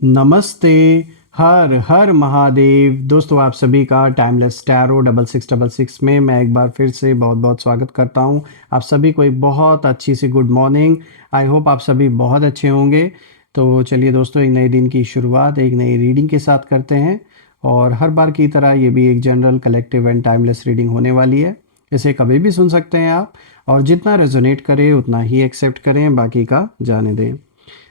नमस्ते। हर हर महादेव। दोस्तों आप सभी का टाइमलेस टैरो 6666 में मैं एक बार फिर से बहुत बहुत स्वागत करता हूं। आप सभी को एक बहुत अच्छी सी गुड मॉर्निंग। आई होप आप सभी बहुत अच्छे होंगे। तो चलिए दोस्तों, एक नए दिन की शुरुआत एक नई रीडिंग के साथ करते हैं। और हर बार की तरह ये भी एक general collective and timeless reading होने वाली है। इसे कभी भी सुन सकते हैं आप, और जितना रेजोनेट करे उतना ही एक्सेप्ट करें, बाकी का जाने दें।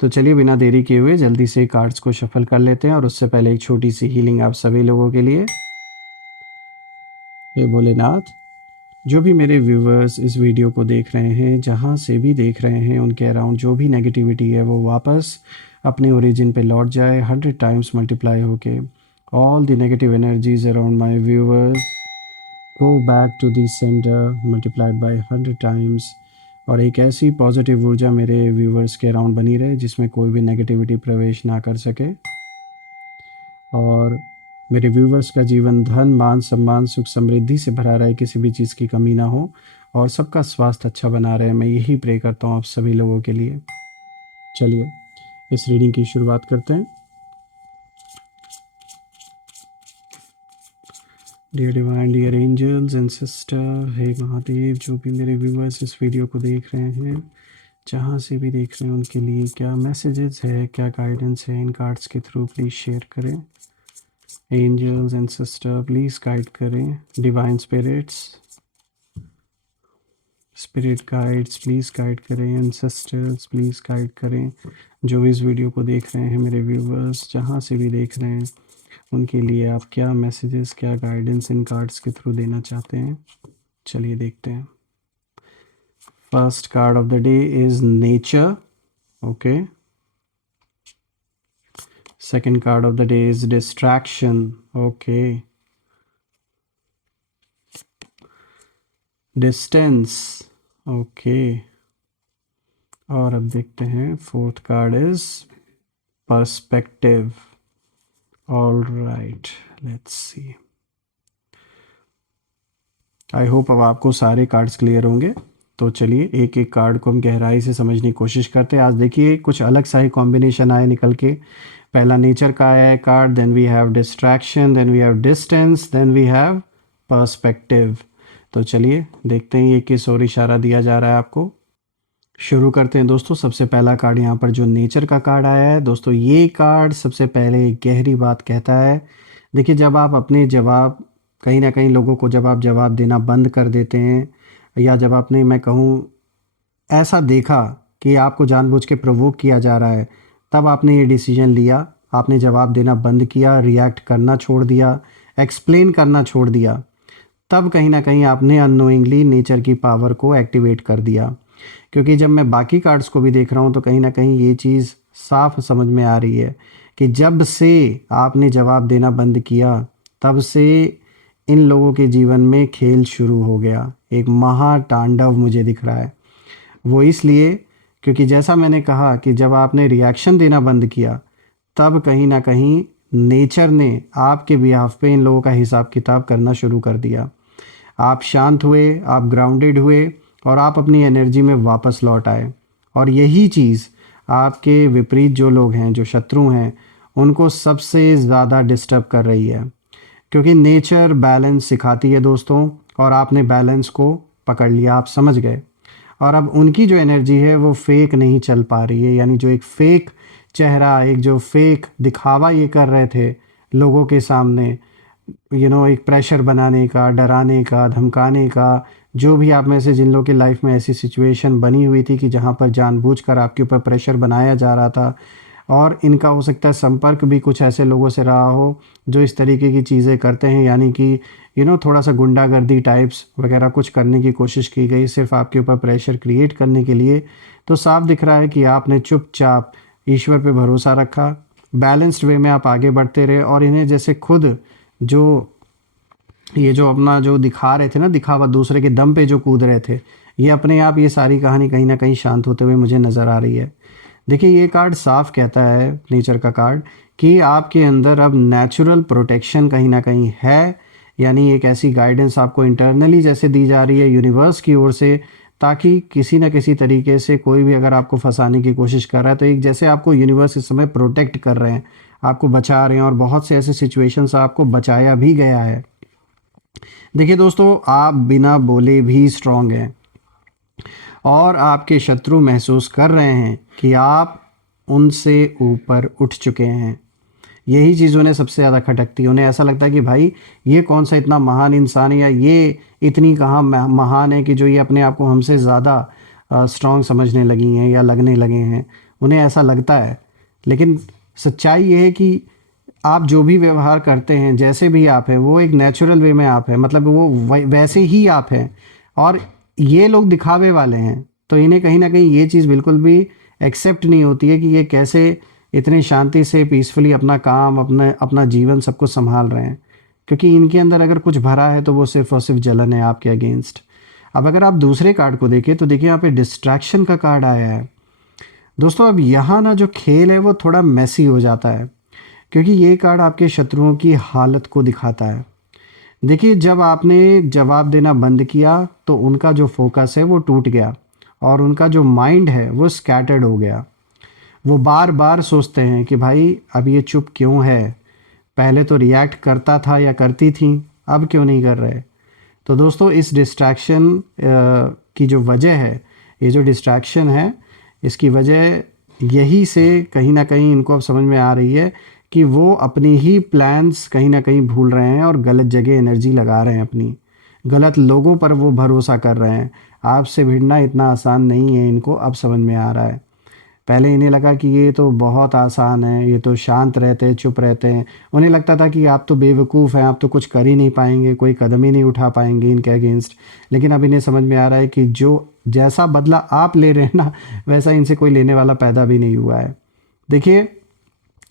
तो चलिए बिना देरी किए हुए जल्दी से कार्ड्स को शफल कर लेते हैं, और उससे पहले एक छोटी सी हीलिंग आप सभी लोगों के लिए। हे भोलेनाथ, जो भी मेरे व्यूवर्स इस वीडियो को देख रहे हैं, जहाँ से भी देख रहे हैं, उनके अराउंड जो भी नेगेटिविटी है वो वापस अपने ओरिजिन पे लौट जाए 100 टाइम्स मल्टीप्लाई होके। All the negative energies around my viewers go back to the centre multiplied by 100 times. और एक ऐसी पॉजिटिव ऊर्जा मेरे व्यूवर्स के अराउंड बनी रहे जिसमें कोई भी नेगेटिविटी प्रवेश ना कर सके। और मेरे व्यूवर्स का जीवन धन मान सम्मान सुख समृद्धि से भरा रहे, किसी भी चीज़ की कमी ना हो, और सबका स्वास्थ्य अच्छा बना रहे। मैं यही प्रे करता हूँ आप सभी लोगों के लिए। चलिए इस रीडिंग की शुरुआत करते हैं। Dear divine, dear angels and sister, हे महादेव, जो भी मेरे व्यूवर्स इस वीडियो को देख रहे हैं, जहाँ से भी देख रहे हैं, उनके लिए क्या मैसेजेस है, क्या गाइडेंस है, इन कार्ड्स के थ्रू प्लीज़ शेयर करें। Angels and sister please guide करें। Divine spirits, spirit guides please guide करें। एंसेस्टर्स प्लीज़ गाइड करें। जो भी इस वीडियो को देख रहे हैं मेरे व्यूवर्स, जहाँ से भी देख रहे हैं, उनके लिए आप क्या मैसेजेस, क्या गाइडेंस इन कार्ड्स के थ्रू देना चाहते हैं। चलिए देखते हैं। First card of the day is nature. Okay. Second card of the day is distraction. Okay. Distance. Okay. और अब देखते हैं fourth card is perspective. All right, let's see. I hope अब आपको सारे कार्ड्स क्लियर होंगे। तो चलिए एक एक कार्ड को हम गहराई से समझने की कोशिश करते हैं। आज देखिए कुछ अलग सा ही कॉम्बिनेशन आए निकल के। पहला नेचर का आया है card, then we have distraction, then we have distance, then we have perspective. तो चलिए देखते हैं ये किस ओर इशारा दिया जा रहा है आपको। शुरू करते हैं दोस्तों। सबसे पहला कार्ड यहाँ पर जो नेचर का कार्ड आया है दोस्तों, ये कार्ड सबसे पहले एक गहरी बात कहता है। देखिए जब आप अपने जवाब, कहीं ना कहीं लोगों को जब आप जवाब देना बंद कर देते हैं, या जब आपने, मैं कहूँ, ऐसा देखा कि आपको जानबूझ के प्रोवोक किया जा रहा है, तब आपने ये डिसीजन लिया, आपने जवाब देना बंद किया, रिएक्ट करना छोड़ दिया, एक्सप्लेन करना छोड़ दिया, तब कहीं ना कहीं आपने अननोइंगली नेचर की पावर को एक्टिवेट कर दिया। क्योंकि जब मैं बाकी कार्ड्स को भी देख रहा हूँ तो कहीं ना कहीं ये चीज़ साफ समझ में आ रही है कि जब से आपने जवाब देना बंद किया, तब से इन लोगों के जीवन में खेल शुरू हो गया। एक महातांडव मुझे दिख रहा है। वो इसलिए क्योंकि जैसा मैंने कहा कि जब आपने रिएक्शन देना बंद किया, तब कहीं ना कहीं नेचर ने आपके बिहाफ पे इन लोगों का हिसाब किताब करना शुरू कर दिया। आप शांत हुए, आप ग्राउंडेड हुए, और आप अपनी एनर्जी में वापस लौट आए। और यही चीज़ आपके विपरीत जो लोग हैं, जो शत्रु हैं, उनको सबसे ज़्यादा डिस्टर्ब कर रही है। क्योंकि नेचर बैलेंस सिखाती है दोस्तों, और आपने बैलेंस को पकड़ लिया, आप समझ गए। और अब उनकी जो एनर्जी है वो फेक नहीं चल पा रही है। यानी जो एक फेक चेहरा, एक जो फेक दिखावा ये कर रहे थे लोगों के सामने, एक प्रेशर बनाने का, डराने का, धमकाने का, जो भी आप में से जिन लोगों की लाइफ में ऐसी सिचुएशन बनी हुई थी कि जहाँ पर जानबूझकर आपके ऊपर प्रेशर बनाया जा रहा था, और इनका हो सकता है संपर्क भी कुछ ऐसे लोगों से रहा हो जो इस तरीके की चीज़ें करते हैं, यानी कि थोड़ा सा गुंडागर्दी टाइप्स वगैरह कुछ करने की कोशिश की गई सिर्फ आपके ऊपर प्रेशर क्रिएट करने के लिए। तो साफ दिख रहा है कि आपने चुपचाप ईश्वर पे भरोसा रखा, बैलेंस्ड वे में आप आगे बढ़ते रहे, और इन्हें जैसे खुद जो ये जो अपना जो दिखा रहे थे ना, दिखावा, दूसरे के दम पे जो कूद रहे थे, ये अपने आप ये सारी कहानी कहीं ना कहीं शांत होते हुए मुझे नज़र आ रही है। देखिए ये कार्ड साफ कहता है, नेचर का कार्ड, कि आपके अंदर अब नेचुरल प्रोटेक्शन कहीं ना कहीं है। यानी एक ऐसी गाइडेंस आपको इंटरनली जैसे दी जा रही है यूनिवर्स की ओर से, ताकि किसी न किसी तरीके से कोई भी अगर आपको फंसाने की कोशिश कर रहा है, तो एक जैसे आपको यूनिवर्स इस समय प्रोटेक्ट कर रहे हैं, आपको बचा रहे हैं, और बहुत से ऐसे सिचुएशन से आपको बचाया भी गया है। देखिए दोस्तों, आप बिना बोले भी स्ट्रांग हैं, और आपके शत्रु महसूस कर रहे हैं कि आप उनसे ऊपर उठ चुके हैं। यही चीज़ उन्हें सबसे ज़्यादा खटकती है। उन्हें ऐसा लगता है कि भाई ये कौन सा इतना महान इंसान है, या ये इतनी कहाँ महान है कि जो ये अपने आप को हमसे ज़्यादा स्ट्रांग समझने लगी हैं या लगने लगे हैं। उन्हें ऐसा लगता है, लेकिन सच्चाई ये है कि आप जो भी व्यवहार करते हैं, जैसे भी आप हैं, वो एक नेचुरल वे में आप हैं, मतलब वो वैसे ही आप हैं। और ये लोग दिखावे वाले हैं, तो इन्हें कहीं ना कहीं ये चीज़ बिल्कुल भी एक्सेप्ट नहीं होती है कि ये कैसे इतनी शांति से पीसफुली अपना काम, अपना अपना जीवन सब कुछ संभाल रहे हैं। क्योंकि इनके अंदर अगर कुछ भरा है तो वो सिर्फ और सिर्फ जलन है आपके अगेंस्ट। अब अगर आप दूसरे कार्ड को देखें तो देखिए यहाँ पे डिस्ट्रैक्शन का कार्ड आया है। दोस्तों, अब यहाँ ना जो खेल है वो थोड़ा मैसी हो जाता है, क्योंकि ये कार्ड आपके शत्रुओं की हालत को दिखाता है। देखिए, जब आपने जवाब देना बंद किया तो उनका जो फोकस है वो टूट गया, और उनका जो माइंड है वो स्कैटर्ड हो गया। वो बार बार सोचते हैं कि भाई अब ये चुप क्यों है, पहले तो रिएक्ट करता था या करती थी, अब क्यों नहीं कर रहे। तो दोस्तों, इस डिस्ट्रैक्शन की जो वजह है, ये जो डिस्ट्रैक्शन है, इसकी वजह यही से कहीं ना कहीं इनको अब समझ में आ रही है कि वो अपनी ही प्लान्स कहीं ना कहीं भूल रहे हैं, और गलत जगह एनर्जी लगा रहे हैं अपनी, गलत लोगों पर वो भरोसा कर रहे हैं। आपसे भिड़ना इतना आसान नहीं है, इनको अब समझ में आ रहा है। पहले इन्हें लगा कि ये तो बहुत आसान है, ये तो शांत रहते हैं, चुप रहते हैं। उन्हें लगता था कि आप तो बेवकूफ़ हैं, आप तो कुछ कर ही नहीं पाएंगे, कोई कदम ही नहीं उठा पाएंगे इनके अगेंस्ट। लेकिन अब इन्हें समझ में आ रहा है कि जो जैसा बदला आप ले रहे हैं ना, वैसा इनसे कोई लेने वाला पैदा भी नहीं हुआ है। देखिए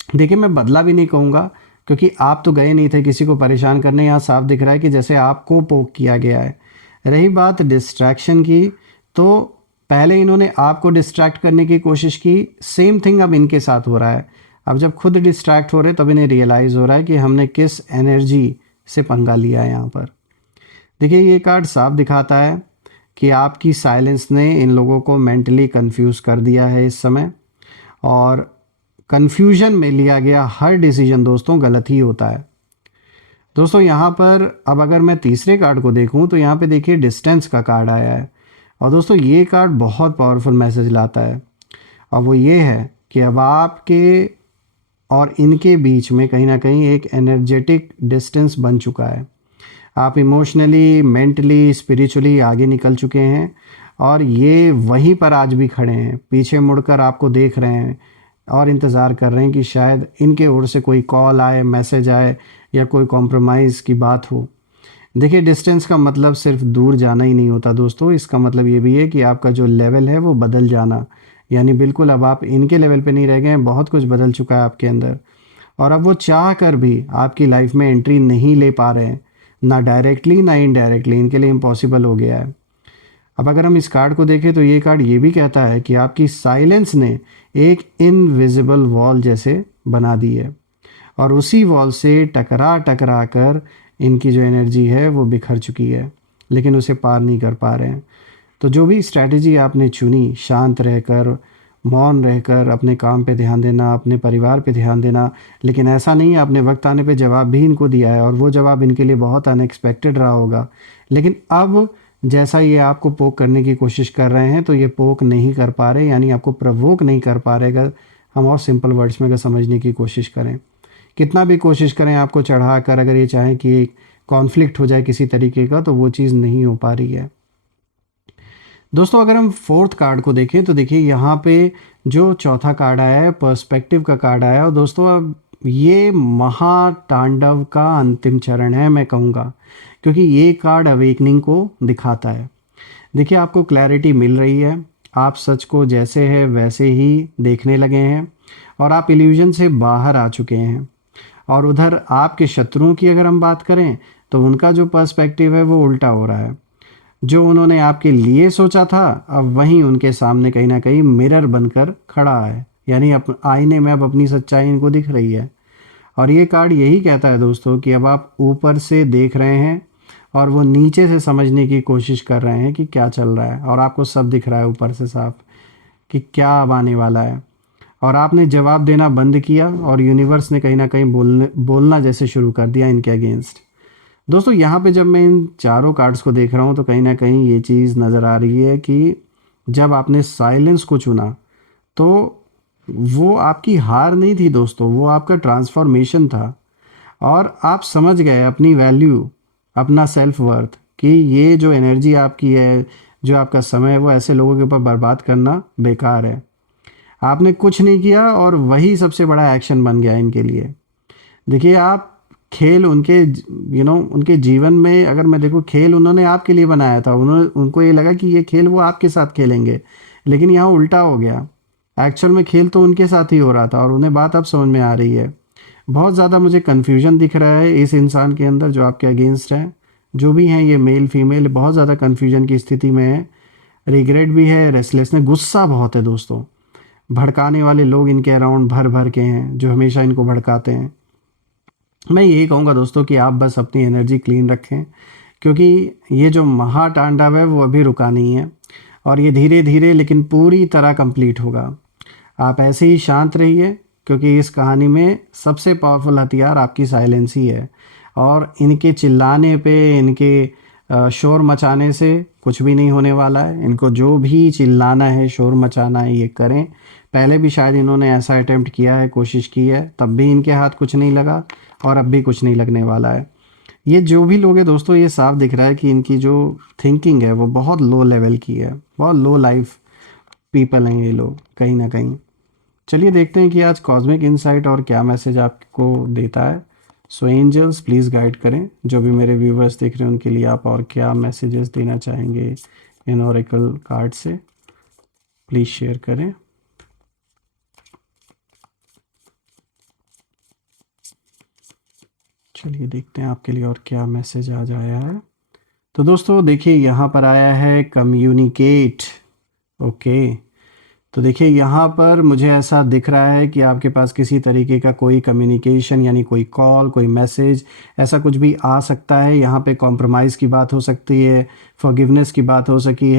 देखिए, मैं बदला भी नहीं कहूँगा, क्योंकि आप तो गए नहीं थे किसी को परेशान करने। यहाँ साफ दिख रहा है कि जैसे आपको पोक किया गया है। रही बात डिस्ट्रैक्शन की, तो पहले इन्होंने आपको डिस्ट्रैक्ट करने की कोशिश की, सेम थिंग अब इनके साथ हो रहा है। अब जब खुद डिस्ट्रैक्ट हो रहे तब इन्हें रियलाइज़ हो रहा है कि हमने किस एनर्जी से पंगा लिया है यहाँ पर। देखिए, ये कार्ड साफ दिखाता है कि आपकी साइलेंस ने इन लोगों को मेंटली कंफ्यूज कर दिया है इस समय, और कंफ्यूजन में लिया गया हर डिसीजन दोस्तों गलत ही होता है। दोस्तों, यहाँ पर अब अगर मैं तीसरे कार्ड को देखूँ तो यहाँ पे देखिए डिस्टेंस का कार्ड आया है। और दोस्तों, ये कार्ड बहुत पावरफुल मैसेज लाता है, और वो ये है कि अब आपके और इनके बीच में कहीं ना कहीं एक एनर्जेटिक डिस्टेंस बन चुका है। आप इमोशनली, मेंटली, स्पिरिचुअली आगे निकल चुके हैं, और ये वहीं पर आज भी खड़े हैं, पीछे मुड़कर आपको देख रहे हैं, और इंतज़ार कर रहे हैं कि शायद इनके ओर से कोई कॉल आए, मैसेज आए, या कोई कॉम्प्रोमाइज़ की बात हो। देखिए, डिस्टेंस का मतलब सिर्फ दूर जाना ही नहीं होता दोस्तों, इसका मतलब ये भी है कि आपका जो लेवल है वो बदल जाना। यानी बिल्कुल अब आप इनके लेवल पे नहीं रह गए हैं, बहुत कुछ बदल चुका है आपके अंदर, और अब वो चाह कर भी आपकी लाइफ में एंट्री नहीं ले पा रहे हैं, ना डायरेक्टली ना इनडायरेक्टली, इनके लिए इम्पॉसिबल हो गया है। अब अगर हम इस कार्ड को देखें तो ये कार्ड ये भी कहता है कि आपकी साइलेंस ने एक इनविजिबल वॉल जैसे बना दी है, और उसी वॉल से टकरा टकरा कर इनकी जो एनर्जी है वो बिखर चुकी है, लेकिन उसे पार नहीं कर पा रहे हैं। तो जो भी स्ट्रैटेजी आपने चुनी, शांत रहकर, मौन रहकर, अपने काम पे ध्यान देना, अपने परिवार पे ध्यान देना, लेकिन ऐसा नहीं है, आपने वक्त आने पे जवाब भी इनको दिया है, और वो जवाब इनके लिए बहुत अनएक्सपेक्टेड रहा होगा। लेकिन अब जैसा ये आपको पोक करने की कोशिश कर रहे हैं, तो ये पोक नहीं कर पा रहे, यानी आपको प्रवोक नहीं कर पा रहे। अगर हम और सिंपल वर्ड्स में अगर समझने की कोशिश करें, कितना भी कोशिश करें आपको चढ़ा कर, अगर ये चाहें कि एक कॉन्फ्लिक्ट हो जाए किसी तरीके का, तो वो चीज़ नहीं हो पा रही है। दोस्तों, अगर हम फोर्थ कार्ड को देखें तो देखिए यहाँ पे जो चौथा कार्ड आया है, पर्सपेक्टिव का कार्ड आया है। और दोस्तों, अब ये महातांडव का अंतिम चरण है मैं कहूँगा, क्योंकि ये कार्ड अवेकनिंग को दिखाता है। देखिए, आपको क्लैरिटी मिल रही है, आप सच को जैसे है वैसे ही देखने लगे हैं, और आप इल्यूजन से बाहर आ चुके हैं। और उधर आपके शत्रुओं की अगर हम बात करें तो उनका जो पर्सपेक्टिव है वो उल्टा हो रहा है। जो उन्होंने आपके लिए सोचा था, अब वहीं उनके सामने कहीं ना कहीं मिरर बनकर खड़ा है, यानी आईने में अब अपनी सच्चाई इनको दिख रही है। और ये कार्ड यही कहता है दोस्तों कि अब आप ऊपर से देख रहे हैं, और वो नीचे से समझने की कोशिश कर रहे हैं कि क्या चल रहा है, और आपको सब दिख रहा है ऊपर से साफ कि क्या अब आने वाला है। और आपने जवाब देना बंद किया और यूनिवर्स ने कहीं ना कहीं बोलना जैसे शुरू कर दिया इनके अगेंस्ट। दोस्तों यहाँ पे जब मैं इन चारों कार्ड्स को देख रहा हूँ तो कहीं ना कहीं ये चीज़ नज़र आ रही है कि जब आपने साइलेंस को चुना तो वो आपकी हार नहीं थी दोस्तों, वो आपका ट्रांसफॉर्मेशन था। और आप समझ गए अपनी वैल्यू, अपना सेल्फ वर्थ, कि ये जो एनर्जी आपकी है, जो आपका समय है, वो ऐसे लोगों के ऊपर बर्बाद करना बेकार है। आपने कुछ नहीं किया और वही सबसे बड़ा एक्शन बन गया इनके लिए। देखिए आप खेल उनके उनके जीवन में अगर मैं देखूँ, खेल उन्होंने आपके लिए बनाया था, उन्होंने उनको ये लगा कि ये खेल वो आपके साथ खेलेंगे, लेकिन यहाँ उल्टा हो गया। एक्चुअल में खेल तो उनके साथ ही हो रहा था और उन्हें बात अब समझ में आ रही है। बहुत ज़्यादा मुझे कन्फ्यूजन दिख रहा है इस इंसान के अंदर जो आपके अगेंस्ट है। जो भी हैं ये मेल फीमेल बहुत ज़्यादा कन्फ्यूजन की स्थिति में है। रिग्रेट भी है, रेस्टलेसनेस, गुस्सा बहुत है दोस्तों। भड़काने वाले लोग इनके अराउंड भर भर के हैं जो हमेशा इनको भड़काते हैं। मैं यही कहूँगा दोस्तों कि आप बस अपनी एनर्जी क्लीन रखें, क्योंकि ये जो महातांडव है वो अभी रुका नहीं है और ये धीरे धीरे लेकिन पूरी तरह कंप्लीट होगा। आप ऐसे ही शांत रहिए, क्योंकि इस कहानी में सबसे पावरफुल हथियार आपकी साइलेंस ही है। और इनके चिल्लाने पे, इनके शोर मचाने से कुछ भी नहीं होने वाला है। इनको जो भी चिल्लाना है, शोर मचाना है, ये करें। पहले भी शायद इन्होंने ऐसा अटेम्प्ट किया है, कोशिश की है, तब भी इनके हाथ कुछ नहीं लगा और अब भी कुछ नहीं लगने वाला है। ये जो भी लोग हैं दोस्तों, ये साफ दिख रहा है कि इनकी जो थिंकिंग है वो बहुत लो लेवल की है, बहुत लो लाइफ पीपल हैं ये लोग कहीं ना कहीं। चलिए देखते हैं कि आज कॉस्मिक इंसाइट और क्या मैसेज आपको देता है। सो एंजल्स प्लीज़ गाइड करें, जो भी मेरे व्यूवर्स देख रहे हैं उनके लिए आप और क्या मैसेजेस देना चाहेंगे इन ओरेकल कार्ड से, प्लीज़ शेयर करें। चलिए देखते हैं आपके लिए और क्या मैसेज आज आया है। तो दोस्तों देखिए यहाँ पर आया है कम्युनिकेट। ओके, तो देखिए यहाँ पर मुझे ऐसा दिख रहा है कि आपके पास किसी तरीके का कोई कम्युनिकेशन, यानी कोई कॉल, कोई मैसेज, ऐसा कुछ भी आ सकता है। यहाँ पे कॉम्प्रोमाइज़ की बात हो सकती है, फॉरगिवनेस की बात हो सकती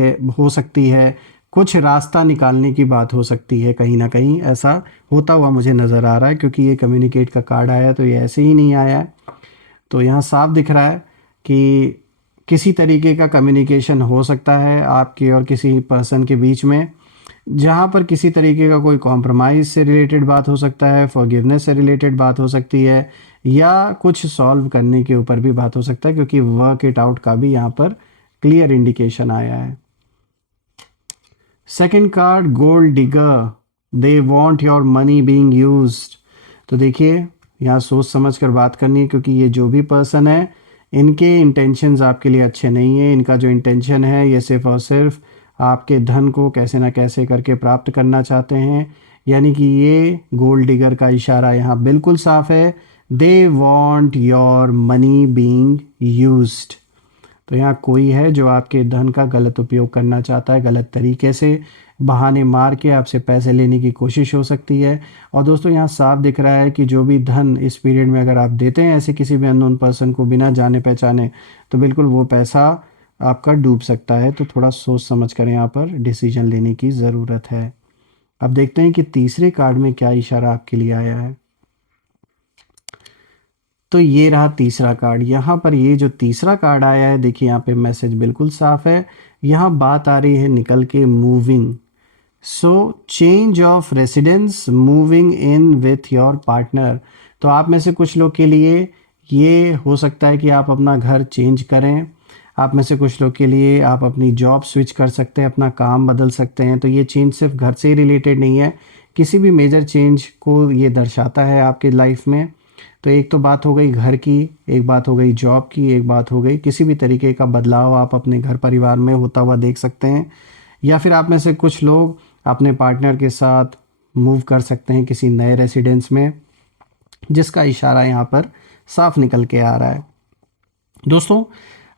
है, कुछ रास्ता निकालने की बात हो सकती है। कहीं ना कहीं ऐसा होता हुआ मुझे नज़र आ रहा है, क्योंकि ये कम्युनिकेट का कार्ड आया तो ये ऐसे ही नहीं आया है। तो यहाँ साफ दिख रहा है कि किसी तरीके का कम्युनिकेशन हो सकता है आपके और किसी पर्सन के बीच में, जहाँ पर किसी तरीके का कोई कॉम्प्रोमाइज़ से रिलेटेड बात हो सकता है, फॉरगिवनेस से रिलेटेड बात हो सकती है, या कुछ सॉल्व करने के ऊपर भी बात हो सकता है, क्योंकि वर्क इट आउट का भी यहाँ पर क्लियर इंडिकेशन आया है। Second card gold digger, they want your money being used. तो देखिए यहाँ सोच समझ कर बात करनी है, क्योंकि ये जो भी पर्सन है इनके इंटेंशंस आपके लिए अच्छे नहीं है। इनका जो इंटेंशन है ये सिर्फ और सिर्फ आपके धन को कैसे ना कैसे करके प्राप्त करना चाहते हैं। यानी कि ये गोल्ड डिगर का इशारा यहाँ बिल्कुल साफ है, they want your money being used. तो यहाँ कोई है जो आपके धन का गलत उपयोग करना चाहता है, गलत तरीके से बहाने मार के आपसे पैसे लेने की कोशिश हो सकती है। और दोस्तों यहाँ साफ दिख रहा है कि जो भी धन इस पीरियड में अगर आप देते हैं ऐसे किसी भी अननोन पर्सन को बिना जाने पहचाने, तो बिल्कुल वो पैसा आपका डूब सकता है। तो थोड़ा सोच समझ कर यहाँ पर डिसीजन लेने की ज़रूरत है। अब देखते हैं कि तीसरे कार्ड में क्या इशारा आपके लिए आया है। तो ये रहा तीसरा कार्ड। यहाँ पर ये जो तीसरा कार्ड आया है, देखिए यहाँ पे मैसेज बिल्कुल साफ है। यहाँ बात आ रही है निकल के moving. So change of residence, moving in with your partner. तो आप में से कुछ लोग के लिए ये हो सकता है कि आप अपना घर चेंज करें। आप में से कुछ लोग के लिए आप अपनी जॉब स्विच कर सकते हैं, अपना काम बदल सकते हैं। तो ये चेंज सिर्फ घर से ही रिलेटेड नहीं है, किसी भी मेजर चेंज को ये दर्शाता है आपकी लाइफ में। तो एक तो बात हो गई घर की, एक बात हो गई जॉब की, एक बात हो गई किसी भी तरीके का बदलाव आप अपने घर परिवार में होता हुआ देख सकते हैं। या फिर आप में से कुछ लोग अपने पार्टनर के साथ मूव कर सकते हैं किसी नए रेसिडेंस में, जिसका इशारा यहाँ पर साफ निकल के आ रहा है। दोस्तों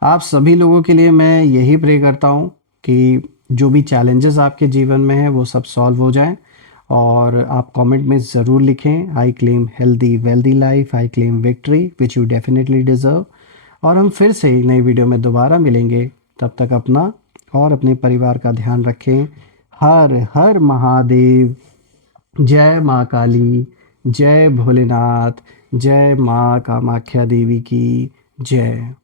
आप सभी लोगों के लिए मैं यही प्रे करता हूँ कि जो भी चैलेंजेस आपके जीवन में है वो सब सॉल्व हो जाएं। और आप कमेंट में ज़रूर लिखें, I claim healthy wealthy life, I claim victory which you definitely deserve. और हम फिर से एक नई वीडियो में दोबारा मिलेंगे। तब तक अपना और अपने परिवार का ध्यान रखें। हर हर महादेव। जय माँ काली, जय भोलेनाथ, जय माँ कामाख्या देवी की जय।